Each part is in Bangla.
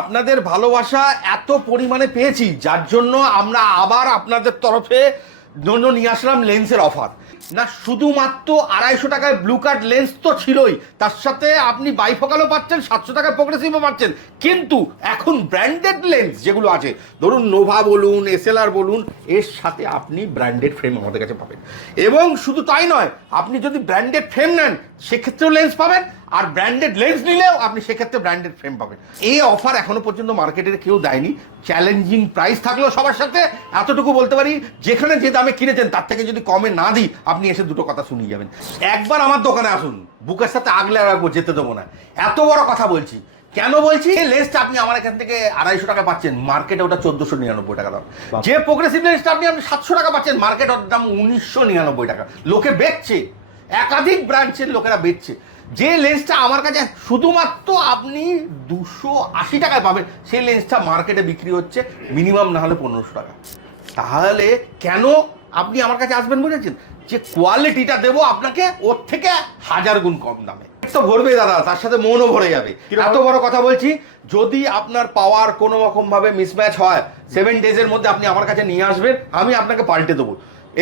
আপনাদের ভালোবাসা এত পরিমাণে পেয়েছি, যার জন্য আমরা আবার আপনাদের তরফে জন্য নিয়ে আসলাম লেন্সের অফার না, শুধুমাত্র আড়াইশো টাকায় ব্লু কার্ড লেন্স তো ছিলই, তার সাথে আপনি বাইফোকালও পাচ্ছেন, সাতশো টাকায় প্রোগ্রেসিভও পাচ্ছেন। কিন্তু এখন ব্র্যান্ডেড লেন্স যেগুলো আছে, ধরুন নোভা বলুন এসএলআর বলুন, এর সাথে আপনি ব্র্যান্ডেড ফ্রেম আমাদের কাছে পাবেন। এবং শুধু তাই নয়, আপনি যদি ব্র্যান্ডেড ফ্রেম নেন, সেক্ষেত্রেও লেন্স পাবেন। আর ব্র্যান্ডেড লেন্স নিলেও আপনি সেক্ষেত্রে ব্র্যান্ডেড ফ্রেম পাবেন। এই অফার এখনও পর্যন্ত মার্কেটের কেউ দেয়নি। চ্যালেঞ্জিং প্রাইস থাকলেও সবার সাথে এতটুকু বলতে পারি যেখানে যে দামে কিনেছেন তার থেকে যদি কমে না দিই আপনি এসে দুটো কথা শুনিয়ে যাবেন। একবার আমার দোকানে আসুন বুকের সাথে আগলে রাখব যেতে দেবো না। এত বড় কথা বলছি। কেন বলছি? লেন্সটা আপনি আমার এখান থেকে আড়াইশো টাকা পাচ্ছেন মার্কেটে ওটা চোদ্দশো নিরানব্বই টাকা দাম। যে প্রোগ্রেসিভ লেন্সটা আপনি আপনি সাতশো টাকা পাচ্ছেন মার্কেট ওর দাম উনিশশো নিরানব্বই টাকা। লোকে বেচছে। একাধিক ব্রাঞ্চের লোকেরা বেচছে। যে লেন্সটা আমার কাছে শুধুমাত্র আপনি দুশো আশি টাকায় পাবেন সেই লেন্সটা মার্কেটে বিক্রি হচ্ছে মিনিমাম না হলে পনেরোশো টাকা। তাহলে কেন আপনি আমার কাছে আসবেন বুঝেছেন যে কোয়ালিটিটা দেবো আপনাকে ওর থেকে হাজার গুণ কম দামে। তো ভরবে দাদা তার সাথে মনও ভরে যাবে। এত বড় কথা বলছি যদি আপনার পাওয়ার কোনো রকম ভাবে মিসম্যাচ হয় সেভেন ডেজের মধ্যে আপনি আমার কাছে নিয়ে আসবেন আমি আপনাকে পাল্টে দেবো।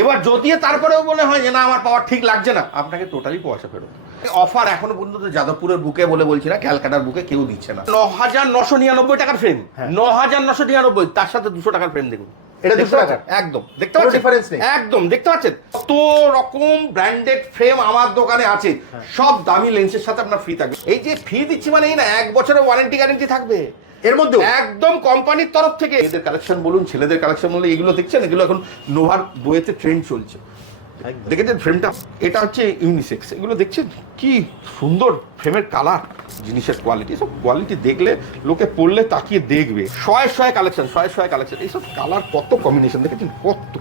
এবার যদি তারপরেও মনে হয় যে না আমার পাওয়ার ঠিক লাগছে না আপনাকে টোটালি পয়সা ফেরত অফার এখনও পর্যন্ত যাদবপুরের বুকে বলে বলছি না ক্যালকাটার বুকে কেউ দিচ্ছে না। ন হাজার নশো নিরানব্বই টাকার ফ্রেম হ্যাঁ। ন হাজার নশো নিরানব্বই তার সাথে দুশো টাকার ফ্রেম দেখুন। এটা 200 টাকা? একদম। দেখতে পাচ্ছেন? difference নেই? একদম। দেখতে পাচ্ছেন? কত রকম ব্র্যান্ডেড ফ্রেম আমার দোকানে আছে। সব দামি লেন্সের সাথে আপনার ফ্রি থাকবে। এই যে ফ্রি দিচ্ছি মানে এই না এক বছরের ওয়ারেন্টি গ্যারেন্টি থাকবে। এর মধ্যে একদম কোম্পানির তরফ থেকে। এদের কালেকশন বলুন ছেলেদের কালেকশন বলুন এগুলো দেখছেন? এগুলো এখন নোভার বইয়েতে ট্রেন্ড চলছে। দেখেছেন ফ্রেমটা এটা হচ্ছে ইউনিসেক্স এগুলো দেখছেন? কি সুন্দর ফ্রেমের কালার জিনিসের কোয়ালিটি সব কোয়ালিটি দেখলে লোকে পড়লে তাকিয়ে দেখবে। শয়ে শয়ে কালেকশন শয়ে শয়ে কালেকশন এইসব কালার কত কম্বিনেশন দেখেছেন? কত।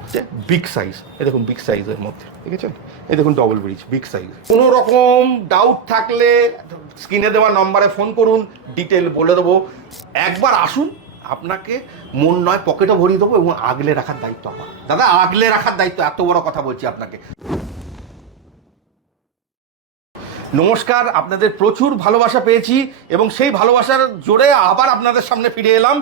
বিগ সাইজ এই দেখুন বিগ সাইজের মধ্যে। দেখেছেন? এই দেখুন ডবল ব্রিজ বিগ সাইজ কোনো রকম ডাউট থাকলে স্ক্রিনে দেওয়া নম্বরে ফোন করুন। ডিটেল বলে দেবো। একবার আসুন। আপনাকে মন নয় পকেটও ভরিয়ে দেবো এবং আগলে রাখার দায়িত্ব আমার। দাদা আগলে রাখার দায়িত্ব এত বড় কথা বলছি আপনাকে। নমস্কার আপনাদের প্রচুর ভালোবাসা পেয়েছি এবং সেই ভালোবাসার জোরে আবার আপনাদের সামনে ফিরে এলাম।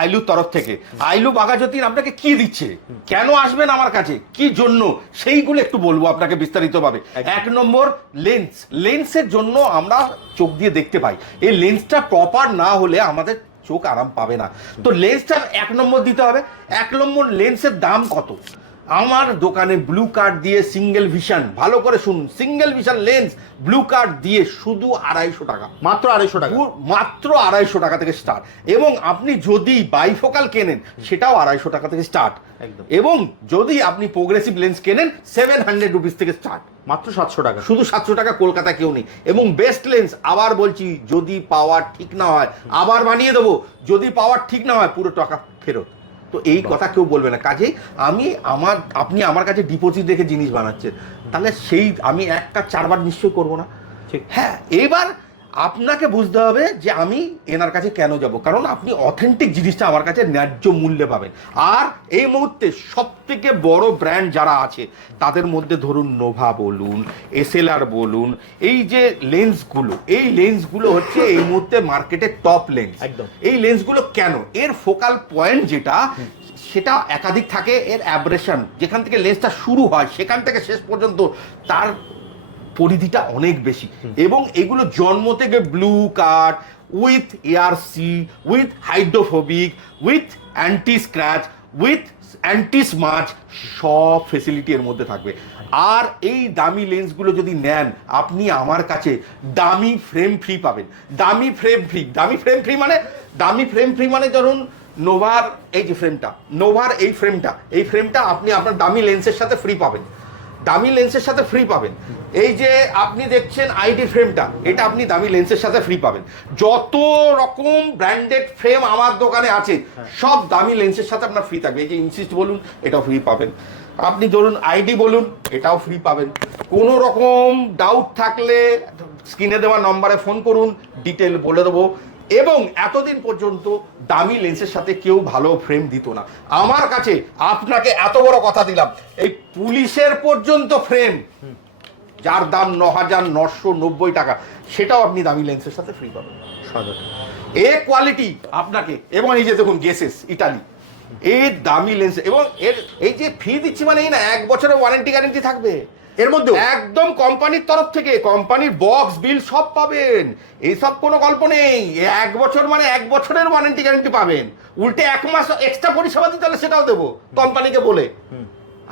আইলুর তরফ থেকে। আইলু বাগাজতিন আপনাকে কি দিচ্ছে? কেন আসবেন আমার কাছে? কি জন্য? সেইগুলো একটু বলব আপনাকে বিস্তারিতভাবে। এক নম্বর লেন্স লেন্সের জন্য আমরা চোখ দিয়ে দেখতে পাই। এই লেন্সটা প্রপার না হলে আমাদের চোখ আরাম পাবে না। তো লেন্সটা এক নম্বর দিতে হবে। এক নম্বর লেন্সের দাম কত? আমার দোকানে ব্লু কার্ড দিয়ে সিঙ্গেল ভিশন ভালো করে শুনুন single vision lens blue card দিয়ে শুধু আড়াইশো টাকা। মাত্র আড়াইশো টাকা? মাত্র আড়াইশো টাকা থেকে স্টার্ট এবং আপনি যদি বাইফোকাল কেনেন সেটাও আড়াইশো টাকা থেকে স্টার্ট একদম। এবং যদি আপনি প্রোগ্রেসিভ লেন্স কেনেন সেভেন হান্ড্রেড রুপিস থেকে স্টার্ট মাত্র সাতশো টাকা। শুধু সাতশো টাকা কলকাতা কেউ নেই। এবং বেস্ট লেন্স আবার বলছি যদি পাওয়ার ঠিক না হয় আবার বানিয়ে দেবো যদি পাওয়ার ঠিক না হয় পুরো টাকা ফেরত। তো এই কথা কেউ বলবে না। কাজেই আমি আমার আপনি আমার কাছে ডিপোজিট রেখে জিনিস বানাচ্ছেন। তাহলে সেই আমি একটা চারবার নিশ্চয়ই করব না। ঠিক। হ্যাঁ এবার আপনাকে বুঝতে হবে যে আমি এনার কাছে কেন যাব। কারণ আপনি অথেন্টিক জিনিসটা আমার কাছে ন্যায্য মূল্যে পাবেন। আর এই মুহূর্তে সব থেকে বড় ব্র্যান্ড যারা আছে তাদের মধ্যে ধরুন নোভা বলুন এসএলআর বলুন এই যে লেন্সগুলো এই লেন্সগুলো হচ্ছে এই মুহূর্তে মার্কেটের টপ লেন্স একদম। এই লেন্সগুলো কেন? এর ফোকাল পয়েন্ট যেটা সেটা একাধিক থাকে এর অ্যাব্রেশন যেখান থেকে লেন্সটা শুরু হয় সেখান থেকে শেষ পর্যন্ত তার পরিধিটা অনেক বেশি। এবং এগুলো জন্ম থেকে blue card with ARC with hydrophobic with anti scratch with anti smudge সব ফেসিলিটি এর মধ্যে থাকবে। আর এই দামি লেন্সগুলো যদি নেন, আপনি আমার কাছে দামি ফ্রেম ফ্রি পাবেন। দামি ফ্রেম ফ্রি দামি ফ্রেম ফ্রি মানে দামি ফ্রেম ফ্রি মানে ধরুন নোভার এই যে ফ্রেমটা নোভার এই ফ্রেমটা এই ফ্রেমটা আপনি আপনার দামি লেন্সের সাথে ফ্রি পাবেন। দামি লেন্সের সাথে ফ্রি পাবেন। এই যে আপনি দেখছেন আইডি ফ্রেমটা এটা আপনি দামি লেন্সের সাথে ফ্রি পাবেন। যত রকম ব্র্যান্ডেড ফ্রেম আমার দোকানে আছে সব দামি লেন্সের সাথে আপনার ফ্রি থাকবে। এই যে ইনসিস্ট বলুন এটাও ফ্রি পাবেন। আপনি ধরুন আইডি বলুন এটাও ফ্রি পাবেন। কোনো রকম ডাউট থাকলে স্ক্রিনে দেওয়া নম্বরে ফোন করুন ডিটেল বলে দেবো। এবং এতদিন পর্যন্ত দামি লেন্সের সাথে কেউ ভালো ফ্রেম দিত না। আমার কাছে আপনাকে এত বড় কথা দিলাম এই পুলিশের পর্যন্ত ফ্রেম যার দাম ন হাজার নশো নব্বই টাকা সেটাও আপনি দামি লেন্সের সাথে ফ্রি পাবেন। এ কোয়ালিটি আপনাকে এবং এই যে দেখুন গেসেস ইটালি এর দামি লেন্স এবং এর এই যে ফি দিচ্ছি মানে এই না এক বছরের ওয়ারেন্টি গ্যারেন্টি থাকবে। এর মধ্যে একদম কোম্পানির তরফ থেকে কোম্পানির বক্স বিল সব পাবেন। এইসব কোনো গল্প নেই। এক বছর মানে এক বছরের ওয়ারেন্টি গ্যারেন্টি পাবেন। উল্টে এক মাস এক্সট্রা পরিষেবা দিতে হলে সেটাও দেবো কোম্পানিকে বলে।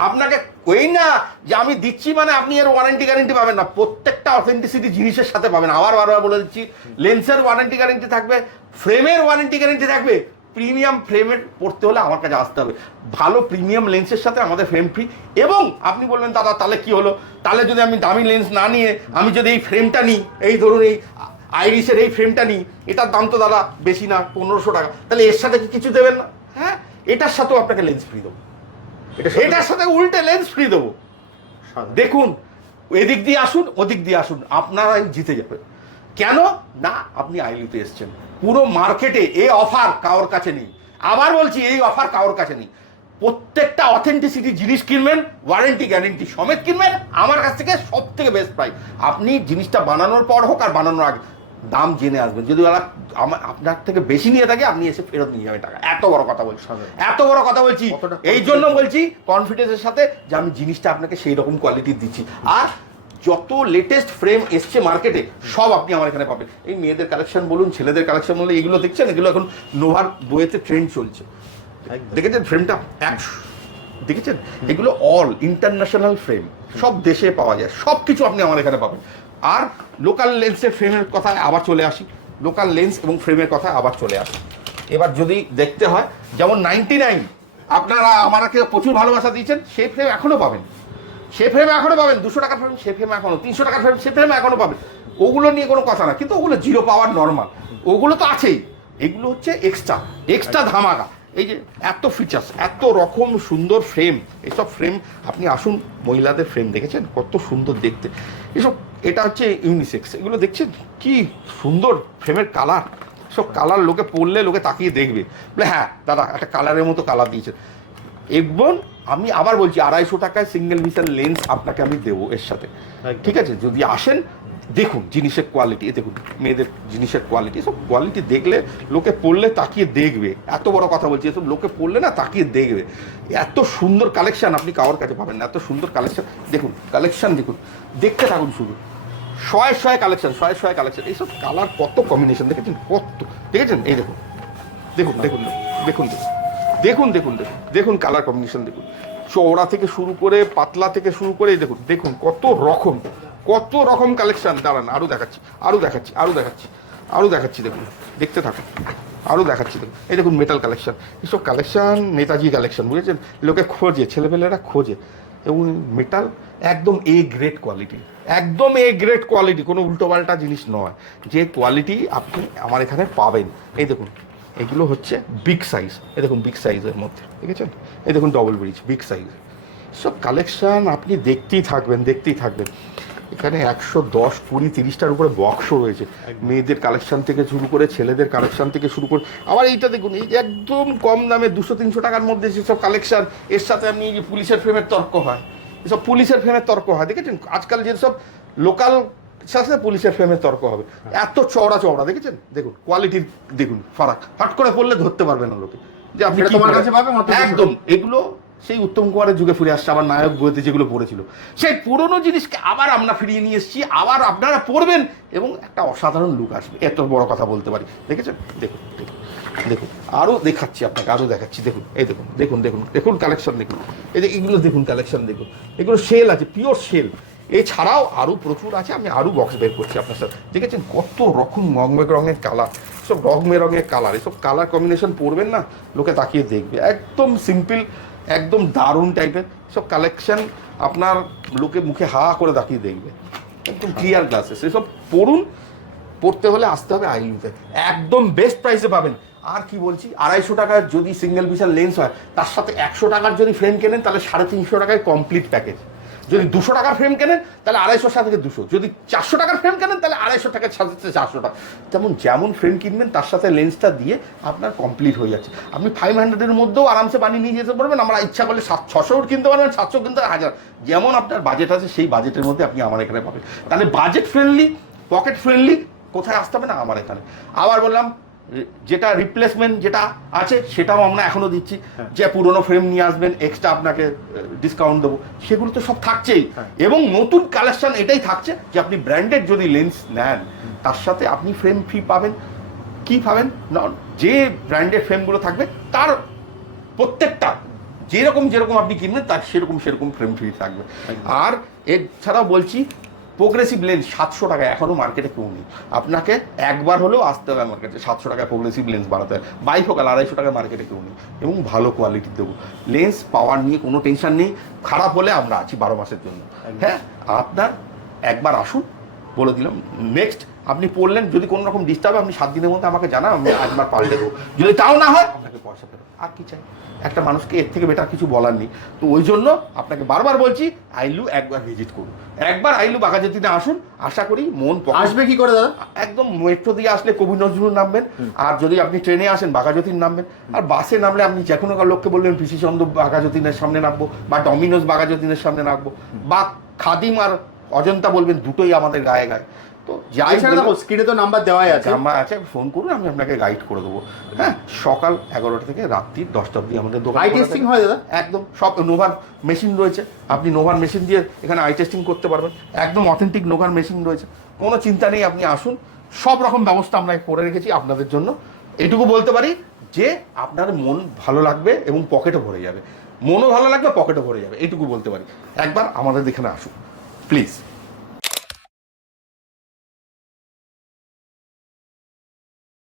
আপনাকে ওই না যে আমি দিচ্ছি মানে আপনি এর ওয়ারেন্টি গ্যারেন্টি পাবেন না। প্রত্যেকটা অথেন্টিসিটি জিনিসের সাথে পাবেন। আবার বারবার বলে দিচ্ছি লেন্সের ওয়ারেন্টি গ্যারেন্টি থাকবে ফ্রেমের ওয়ারেন্টি গ্যারেন্টি থাকবে। প্রিমিয়াম ফ্রেমের পড়তে হলে আমার কাছে আসতে হবে। ভালো প্রিমিয়াম লেন্সের সাথে আমাদের ফ্রেম ফ্রি এবং আপনি বললেন দাদা তাহলে কি হলো? তাহলে যদি আমি দামি লেন্স না নিয়ে আমি যদি এই ফ্রেমটা নিই এই ধরুন এই আইরিসের এই ফ্রেমটা নিই এটার দাম তো দাদা বেশি না পনেরোশো টাকা। তাহলে এর সাথে কি কিছু দেবেন না? হ্যাঁ এটার সাথেও আপনাকে লেন্স ফ্রি দেবো। এটা এটার সাথে উল্টে লেন্স ফ্রি দেবো। দেখুন এদিক দিয়ে আসুন ওদিক দিয়ে আসুন আপনারাই জিতে যাবে কেন? না আপনি আইলিতে এসছেন। পুরো মার্কেটে এই অফার কারোর কাছে নেই। আবার বলছি এই অফার কারোর কাছে নেই। প্রত্যেকটা অথেন্টিসিটি জিনিস কিনবেন ওয়ারেন্টি গ্যারেন্টি সমেত কিনবেন আমার কাছ থেকে সব থেকে বেস্ট প্রাইস আপনি জিনিসটা বানানোর পর হোক আর বানানোর আগে দাম জেনে আসবেন। যদি ওরা আমার আপনার থেকে বেশি নিয়ে থাকে আপনি এসে ফেরত নিয়ে যাবেন টাকা। এত বড় কথা বলছি। এত বড় কথা বলছি। এই জন্য বলছি কনফিডেন্সের সাথে যে আমি জিনিসটা আপনাকে সেই রকম কোয়ালিটির দিচ্ছি। আর যত লেটেস্ট ফ্রেম এসছে মার্কেটে সব আপনি আমার এখানে পাবেন। এই মেয়েদের কালেকশন বলুন ছেলেদের কালেকশন বলুন এগুলো দেখছেন? এগুলো এখন নোভার বইয়েতে ট্রেন্ড চলছে। দেখেছেন ফ্রেমটা একশো দেখেছেন? এগুলো অল ইন্টারন্যাশনাল ফ্রেম সব দেশে পাওয়া যায় সব কিছু আপনি আমার এখানে পাবেন। আর লোকাল লেন্সের ফ্রেমের কথায় আবার চলে আসি। লোকাল লেন্স এবং ফ্রেমের কথায় আবার চলে আসি। এবার যদি দেখতে হয় যেমন নাইনটি নাইন আপনারা আমাকে প্রচুর ভালোবাসা দিয়েছেন সেই ফ্রেম এখনও পাবেন। সে ফ্রেমে এখনও পাবেন, দুশো টাকার ফ্রেম সে ফ্রেমে এখনও, তিনশো টাকার ফ্রেম সে ফ্রেমে এখনও পাবেন। ওগুলো নিয়ে কোনো কথা না, কিন্তু ওগুলো জিরো পাওয়ার নর্মাল ওগুলো তো আছেই। এগুলো হচ্ছে এক্সট্রা এক্সট্রা ধামাকা। এই যে এত ফিচার্স এত রকম সুন্দর ফ্রেম এইসব ফ্রেম আপনি আসুন, মহিলাদের ফ্রেম দেখেছেন? কত সুন্দর দেখতে। এসব, এটা হচ্ছে ইউনিসেক্স এগুলো দেখছেন? কি সুন্দর ফ্রেমের কালার সব কালার লোকে পড়লে লোকে তাকিয়ে দেখবে। বলে হ্যাঁ দাদা, একটা কালারের মতো কালার দিয়েছে। এবং আমি আবার বলছি আড়াইশো টাকায় সিঙ্গেল ভিসার লেন্স আপনাকে আমি দেবো এর সাথে। ঠিক আছে? যদি আসেন দেখুন জিনিসের কোয়ালিটি দেখুন মেয়েদের জিনিসের কোয়ালিটি সব কোয়ালিটি দেখলে লোকে পড়লে তাকিয়ে দেখবে। এত বড় কথা বলছি এসব লোকে পড়লে না তাকিয়ে দেখবে। এত সুন্দর কালেকশন আপনি কারোর কাছে পাবেন না এত সুন্দর কালেকশন দেখুন কালেকশন দেখুন দেখতে থাকুন শুধু। শয়ে শয়ে কালেকশন শয়ে শয়ে কালেকশন এইসব কালার কত কম্বিনেশন দেখেছেন কত? দেখেছেন? এই দেখুন দেখুন দেখুন দেখুন দেখুন। দেখুন দেখুন দেখুন দেখুন কালার কম্বিনেশন দেখুন। চওড়া থেকে শুরু করে পাতলা থেকে শুরু করে, দেখুন দেখুন কত রকম কত রকম কালেকশন দাঁড়ান আরও দেখাচ্ছি আরও দেখাচ্ছি আরও দেখাচ্ছি আরও দেখাচ্ছি, দেখুন, দেখতে থাকুন আরও দেখাচ্ছি, দেখুন। এই দেখুন মেটাল কালেকশান এইসব কালেকশান নেতাজি কালেকশন বুঝেছেন? লোকে খোঁজে, ছেলেপেলেরা খোঁজে। এবং মেটাল একদম এ গ্রেড কোয়ালিটি একদম এ গ্রেড কোয়ালিটি কোনো উল্টোপাল্টা জিনিস নয়। যে কোয়ালিটি আপনি আমার এখানে পাবেন। এই দেখুন এগুলো হচ্ছে বিগ সাইজ এ দেখুন বিগ সাইজের মধ্যে দেখেছেন? এই দেখুন ডবল ব্রিজ বিগ সাইজ সব কালেকশান আপনি দেখতেই থাকবেন দেখতেই থাকবেন। এখানে একশো দশ কুড়ি তিরিশটার উপরে বক্সও রয়েছে। মেয়েদের কালেকশান থেকে শুরু করে ছেলেদের কালেকশান থেকে শুরু করে আবার এইটা দেখুন এই একদম কম দামে দুশো তিনশো টাকার মধ্যে যেসব কালেকশান এর সাথে আপনি যে পুলিশের ফ্রেমের তর্ক হয়। এসব পুলিশের ফ্রেমের তর্ক হয় দেখেছেন? আজকাল যেসব লোকাল সাথে পুলিশের ফ্রেমের তর্ক হবে। এত চওড়া চওড়া দেখেছেন? দেখুন কোয়ালিটির দেখুন ফারাক। ফাট করে পড়লে ধরতে পারবে না লোকে। যে আপনি তোমার কাছে পাবে একদম এগুলো সেই উত্তম কুমারের যুগে ফিরে আসছে আবার নায়ক বইতে যেগুলো পড়েছিল। সেই পুরনো জিনিসকে আবার আমরা ফিরিয়ে নিয়ে এসেছি আবার আপনারা পড়বেন এবং একটা অসাধারণ লুক আসবে। এত বড় কথা বলতে পারি। দেখেছেন? দেখুন দেখুন দেখুন। আরও দেখাচ্ছি আপনাকে আরও দেখাচ্ছি। দেখুন এই দেখুন দেখুন দেখুন দেখুন কালেকশন দেখুন। এই যে এগুলো দেখুন কালেকশন দেখুন। এগুলো সেল আছে পিওর সেল এছাড়াও আরও প্রচুর আছে, আমি আরও বক্স বের করছি আপনার সাথে। দেখেছেন কত রকম রং রঙের কালার সব রং রঙের কালার এসব কালার কম্বিনেশন পড়বেন না, লোকে তাকিয়ে দেখবে। একদম সিম্পল একদম দারুণ টাইপের সব কালেকশন আপনার লোকে মুখে হা করে তাকিয়ে দেখবে। একদম ক্লিয়ার গ্লাসেস এসব পড়ুন পড়তে হলে আসতে হবে আইলিতে একদম বেস্ট প্রাইসে পাবেন। আর কি বলছি, আড়াইশো টাকার যদি সিঙ্গেল পিসার লেন্স হয়, তার সাথে একশো টাকার যদি ফ্রেম কেনেন, তাহলে সাড়ে তিনশো টাকায় কমপ্লিট প্যাকেজ যদি দুশো টাকার ফ্রেম কেনেন, তাহলে আড়াইশোর সাথে দুশো। যদি চারশো টাকার ফ্রেম কেনেন, তাহলে আড়াইশো টাকার সাথে চারশো টাকা। যেমন যেমন ফ্রেম কিনবেন, তার সাথে লেন্সটা দিয়ে আপনার কমপ্লিট হয়ে যাচ্ছে। আপনি ফাইভ হান্ড্রেডের মধ্যেও আরামসে বানিয়ে নিয়ে যেতে পারবেন। আমরা ইচ্ছা করলে সাত ছশোও কিনতে পারবেন, সাতশো কিনতে হাজার। যেমন আপনার বাজেট আছে, সেই বাজেটের মধ্যে আপনি আমার এখানে পাবেন। তাহলে বাজেট ফ্রেন্ডলি পকেট ফ্রেন্ডলি কোথায় আসতে হবে না আমার এখানে? আবার বললাম যেটা রিপ্লেসমেন্ট যেটা আছে সেটাও আমরা এখনও দিচ্ছি। হ্যাঁ। যে পুরনো ফ্রেম নিয়ে আসবেন এক্সট্রা আপনাকে ডিসকাউন্ট দেবো। সেগুলো তো সব থাকছেই। হ্যাঁ। এবং নতুন কালেকশন এটাই থাকছে যে আপনি ব্র্যান্ডেড যদি লেন্স নেন তার সাথে আপনি ফ্রেম ফ্রি পাবেন। কি পাবেন? না যে ব্র্যান্ডেড ফ্রেমগুলো থাকবে তার প্রত্যেকটা যেরকম যেরকম আপনি কিনবেন তার সেরকম সেরকম ফ্রেম ফ্রি থাকবে। আর এছাড়াও বলছি প্রোগ্রেসিভ লেন্স সাতশো টাকা এখনও মার্কেটে কেউ নেই আপনাকে একবার হলেও আসতে হবে মার্কেটে সাতশো টাকায় প্রোগ্রেসিভ লেন্স বানাতে হয় বাইফোকাল আড়াইশো টাকা মার্কেটে কেউ নেই এবং ভালো কোয়ালিটির দেবো। লেন্স পাওয়ার নিয়ে কোনো টেনশন নেই। খারাপ হলে আমরা আছি বারো মাসের জন্য। হ্যাঁ আপনার একবার আসুন বলে দিলাম। নেক্সট আপনি পড়লেন যদি কোনো রকম ডিস্টার্ব আপনি সাত দিনের মধ্যে আমাকে জানান আমি একবার পাল্টে দেবো। যদি তাও না হয় আপনাকে পয়সা ফেরত আর কি চাই? একটা মানুষকে এর থেকে বেটার কিছু বলার নেই। তো ওই জন্য আপনাকে বারবার বলছি আইলু একবার ভিজিট করুন। একবার আইলু বাঘাযতীনে আসুন আশা করি মন আসবে কি করে দাদা? একদম মেট্রো দিয়ে আসলে কবি নজরুল নামবেন। আর যদি আপনি ট্রেনে আসেন বাঘাযতীন নামবেন। আর বাসে নামলে আপনি যে কোনো লোককে বললেন পিসি চন্দ্র বাঘাযতীনের সামনে নামবো বা ডমিনোজ বাঘাযতীনের সামনে নামবো বা খাদিম আর অজন্তা বলবেন দুটোই আমাদের গায়ে গায়ে। তো যাই দেখো স্ক্রিনে তো নাম্বার দেওয়াই আছে। নাম্বার আছে ফোন করুন আমি আপনাকে গাইড করে দেবো। হ্যাঁ সকাল এগারোটা থেকে রাত্রি দশটা অবধি আমাদের দোকান আই টেস্টিং হয় দাদা? একদম সব নোভার মেশিন রয়েছে। আপনি নোভার মেশিন দিয়ে এখানে আই টেস্টিং করতে পারবেন। একদম অথেন্টিক নোভার মেশিন রয়েছে। কোনো চিন্তা নেই আপনি আসুন। সব রকম ব্যবস্থা আমরা করে রেখেছি আপনাদের জন্য। এটুকু বলতে পারি যে আপনার মন ভালো লাগবে এবং পকেটও ভরে যাবে। মনও ভালো লাগবে পকেটও ভরে যাবে। এইটুকু বলতে পারি। একবার আমাদের এখানে আসুন। প্লিজ